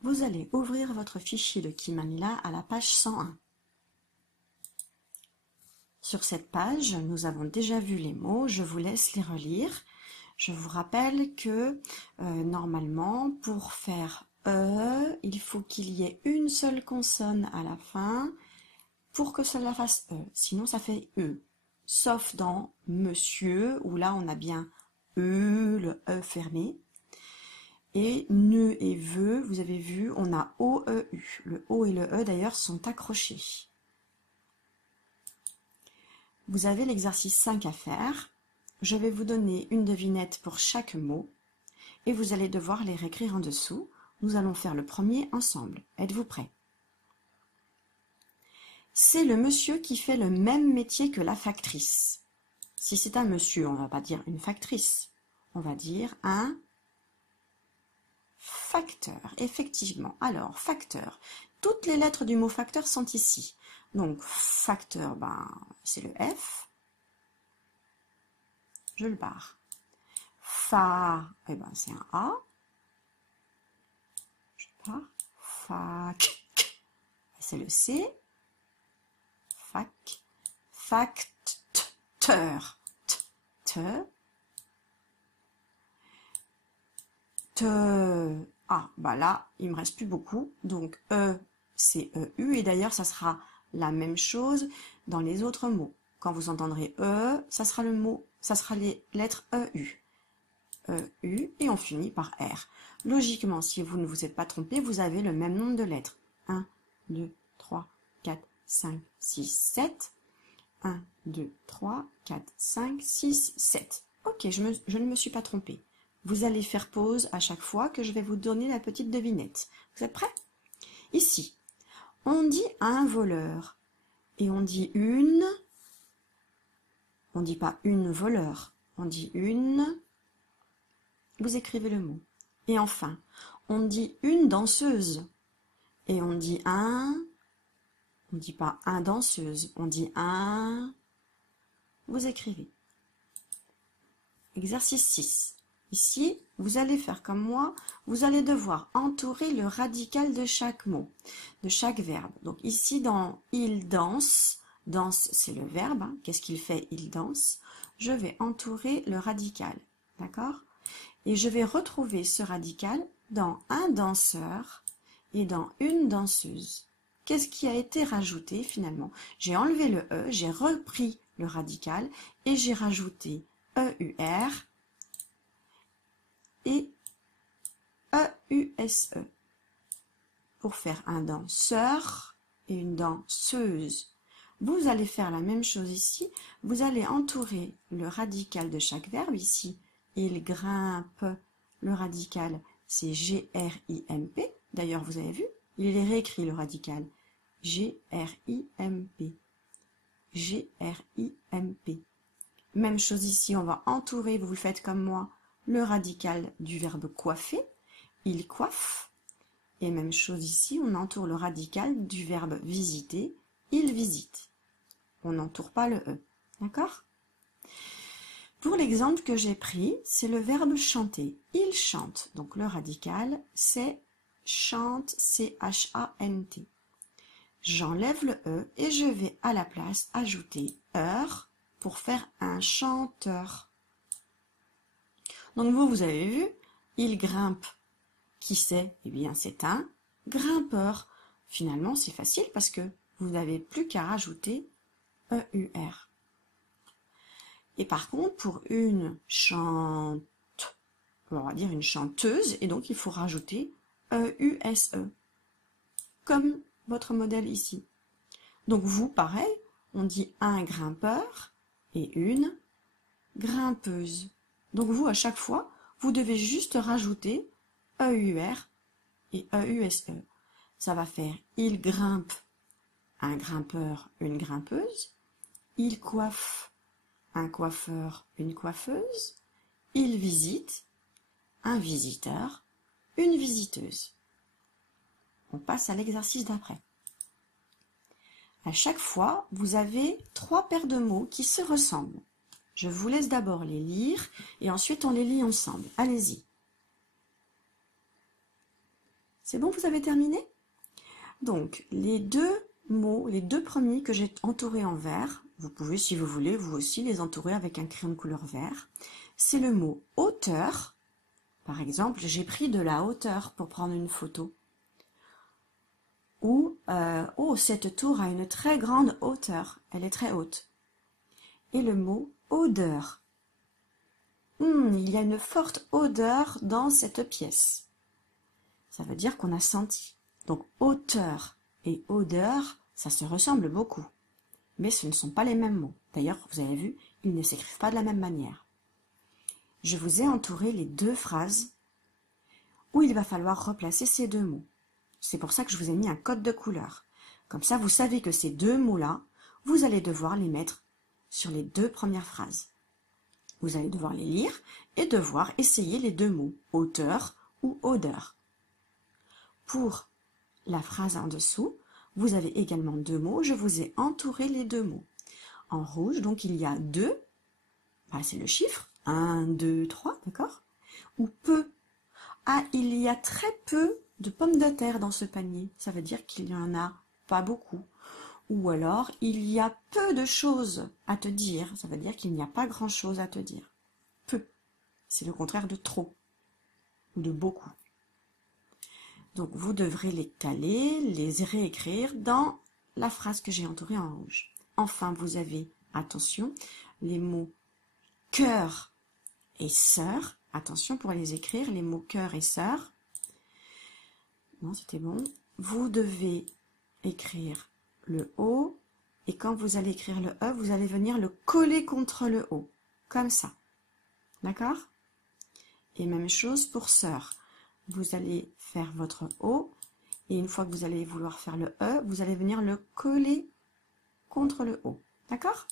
Vous allez ouvrir votre fichier de Kimanila à la page 101. Sur cette page, nous avons déjà vu les mots, je vous laisse les relire. Je vous rappelle que normalement, pour faire E, il faut qu'il y ait une seule consonne à la fin pour que cela fasse E, sinon ça fait E. Sauf dans monsieur, où là on a bien E, le E fermé. Et ne et veut, vous avez vu, on a O, E, U. Le O et le E d'ailleurs sont accrochés. Vous avez l'exercice 5 à faire. Je vais vous donner une devinette pour chaque mot et vous allez devoir les réécrire en dessous. Nous allons faire le premier ensemble. Êtes-vous prêts? C'est le monsieur qui fait le même métier que la factrice. Si c'est un monsieur, on ne va pas dire une factrice. On va dire un facteur, effectivement. Alors, facteur. Toutes les lettres du mot facteur sont ici. Donc, facteur, c'est le F. Je le barre. Fa, c'est un A. Je le barre. Fac, c'est le C. Fac. Facteur. Te. Ah, là, il me reste plus beaucoup. Donc, E, c'est EU. Et d'ailleurs, ça sera la même chose dans les autres mots. Quand vous entendrez E, ça sera le mot, ça sera les lettres EU. EU, et on finit par R. Logiquement, si vous ne vous êtes pas trompé, vous avez le même nombre de lettres. 1, 2, 3, 4, 5, 6, 7. 1, 2, 3, 4, 5, 6, 7. Ok, je ne me suis pas trompée. Vous allez faire pause à chaque fois que je vais vous donner la petite devinette. Vous êtes prêts? Ici, on dit un voleur. Et on dit une... On ne dit pas une voleur. On dit une... Vous écrivez le mot. Et enfin, on dit une danseuse. Et on dit un... On ne dit pas un danseuse. On dit un... Vous écrivez. Exercice 6. Ici, vous allez faire comme moi, vous allez devoir entourer le radical de chaque mot, de chaque verbe. Donc ici, dans « il danse », danse c'est le verbe, qu'est-ce qu'il fait? Il danse. Je vais entourer le radical, d'accord? Et je vais retrouver ce radical dans un danseur et dans une danseuse. Qu'est-ce qui a été rajouté finalement? J'ai enlevé le E, j'ai repris le radical et j'ai rajouté EUR et EUSE pour faire un danseur et une danseuse. Vous allez faire la même chose ici. Vous allez entourer le radical de chaque verbe. Ici, il grimpe. Le radical, c'est G-R-I-M-P. D'ailleurs, vous avez vu, il est réécrit le radical. G-R-I-M-P. G-R-I-M-P. Même chose ici, on va entourer, vous le faites comme moi, le radical du verbe coiffer. Il coiffe. Et même chose ici, on entoure le radical du verbe visiter. Il visite. On n'entoure pas le E. D'accord? Pour l'exemple que j'ai pris, c'est le verbe chanter. Il chante. Donc le radical, c'est chante, C-H-A-N-T. J'enlève le E et je vais à la place ajouter heure pour faire un chanteur. Donc vous avez vu, il grimpe. Qui c'est? Eh bien, c'est un grimpeur. Finalement, c'est facile parce que vous n'avez plus qu'à rajouter EUR. Et par contre, pour une on va dire une chanteuse, et donc il faut rajouter EUSE, comme votre modèle ici. Donc vous, pareil, on dit un grimpeur et une grimpeuse. Donc vous, à chaque fois, vous devez juste rajouter EUR et EUSE. Ça va faire il grimpe, un grimpeur, une grimpeuse. Il coiffe, un coiffeur, une coiffeuse. Il visite, un visiteur, une visiteuse. On passe à l'exercice d'après. À chaque fois, vous avez 3 paires de mots qui se ressemblent. Je vous laisse d'abord les lire et ensuite on les lit ensemble. Allez-y. C'est bon, vous avez terminé? Donc, les deux mots, les deux premiers que j'ai entourés en vert, vous pouvez, si vous voulez, vous aussi les entourer avec un crayon de couleur vert. C'est le mot hauteur. Par exemple, j'ai pris de la hauteur pour prendre une photo. Ou, oh, cette tour a une très grande hauteur, elle est très haute. Et le mot odeur. Il y a une forte odeur dans cette pièce. Ça veut dire qu'on a senti. Donc, hauteur et odeur, ça se ressemble beaucoup. Mais ce ne sont pas les mêmes mots. D'ailleurs, vous avez vu, ils ne s'écrivent pas de la même manière. Je vous ai entouré les deux phrases où il va falloir replacer ces deux mots. C'est pour ça que je vous ai mis un code de couleur. Comme ça, vous savez que ces deux mots-là, vous allez devoir les mettre sur les deux premières phrases. Vous allez devoir les lire et devoir essayer les deux mots, hauteur ou odeur. Pour la phrase en dessous, vous avez également deux mots. Je vous ai entouré les deux mots. En rouge, donc il y a deux, c'est le chiffre, 1, 2, 3, d'accord? Ou peu. Ah, il y a très peu de pommes de terre dans ce panier. Ça veut dire qu'il n'y en a pas beaucoup. Ou alors, il y a peu de choses à te dire. Ça veut dire qu'il n'y a pas grand-chose à te dire. Peu. C'est le contraire de trop. Ou de beaucoup. Donc, vous devrez les caler, les réécrire dans la phrase que j'ai entourée en rouge. Enfin, vous avez, attention, les mots cœur et sœur. Attention pour les écrire, les mots cœur et sœur. Non, c'était bon. Vous devez écrire le O, et quand vous allez écrire le E, vous allez venir le coller contre le O, comme ça. D'accord? Et même chose pour sœur. Vous allez faire votre O, et une fois que vous allez vouloir faire le E, vous allez venir le coller contre le O. D'accord?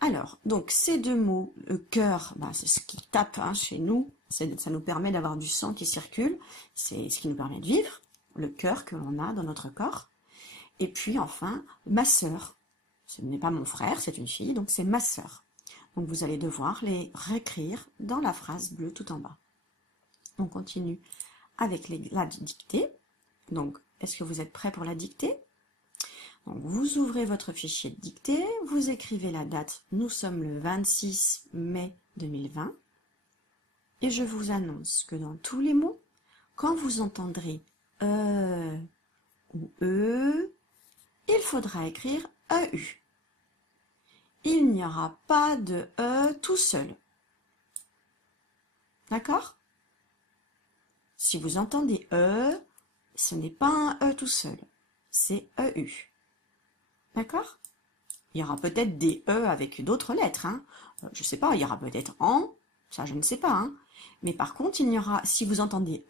Alors, donc ces deux mots, le cœur, c'est ce qui tape chez nous, ça nous permet d'avoir du sang qui circule, c'est ce qui nous permet de vivre, le cœur que l'on a dans notre corps. Et puis enfin, ma sœur, ce n'est pas mon frère, c'est une fille, donc c'est ma sœur. Donc vous allez devoir les réécrire dans la phrase bleue tout en bas. On continue avec la dictée. Donc, est-ce que vous êtes prêts pour la dictée? Donc, vous ouvrez votre fichier de dictée, vous écrivez la date, nous sommes le 26 mai 2020, et je vous annonce que dans tous les mots, quand vous entendrez ou il faudra écrire EU. Il n'y aura pas de tout seul. D'accord? Si vous entendez ce n'est pas un tout seul, c'est EU. D'accord? Il y aura peut-être des avec d'autres lettres. Je ne sais pas, il y aura peut-être en, ça je ne sais pas. Mais par contre, il y aura, si vous entendez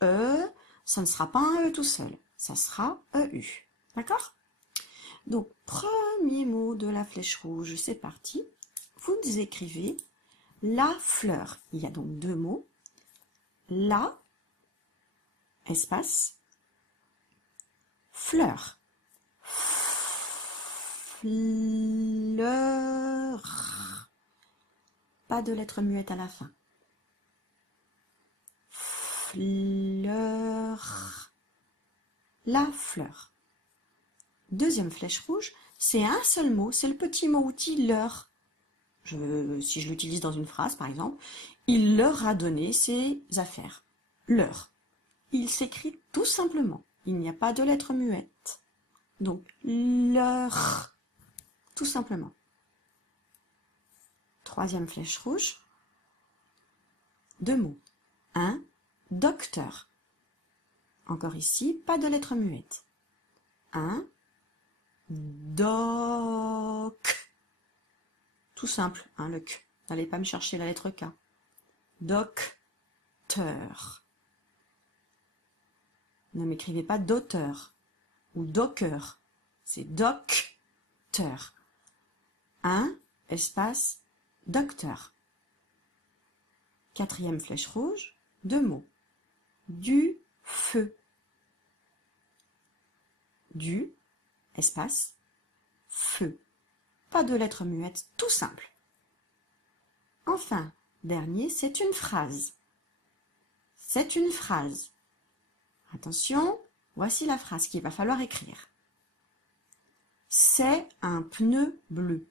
ça ne sera pas un tout seul, ça sera EU. D'accord? Donc, premier mot de la flèche rouge, c'est parti. Vous écrivez la fleur. Il y a donc deux mots. La, espace, fleur. Fleur. Pas de lettre muette à la fin. Fleur. La fleur. Deuxième flèche rouge, c'est un seul mot, c'est le petit mot outil leur. Si je l'utilise dans une phrase, par exemple, il leur a donné ses affaires. Leur. Il s'écrit tout simplement. Il n'y a pas de lettre muette. Donc, leur. Tout simplement. Troisième flèche rouge. Deux mots. Un, docteur. Encore ici, pas de lettre muette. Un, doc. Tout simple, le K. N'allez pas me chercher la lettre K. Docteur. Ne m'écrivez pas d'auteur ou docker. C'est docteur. Un, espace, docteur. Quatrième flèche rouge, deux mots. Du feu. Du, espace, feu. Pas de lettre muette, tout simple. Enfin, dernier, c'est une phrase. C'est une phrase. Attention, voici la phrase qu'il va falloir écrire. C'est un pneu bleu.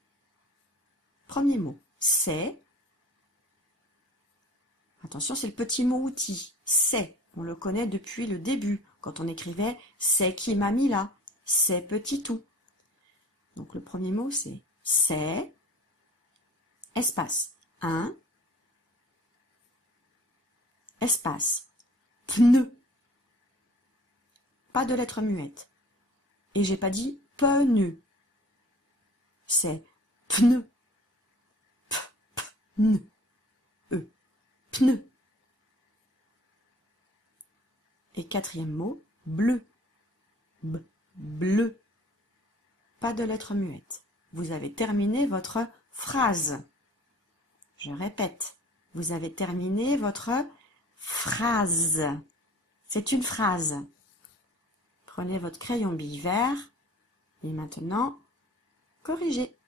Premier mot, c'est. Attention, c'est le petit mot outil. C'est. On le connaît depuis le début, quand on écrivait « c'est qui m'a mis là ». C'est petit tout. Donc le premier mot, c'est, espace, un, espace, pneu. Pas de lettre muette. Et j'ai pas dit pneu. C'est pneu. Pneu. Pneu. Et quatrième mot, bleu. Bleu. Pas de lettre muette. Vous avez terminé votre phrase. Je répète, vous avez terminé votre phrase. C'est une phrase. Prenez votre crayon bille vert et maintenant, corrigez.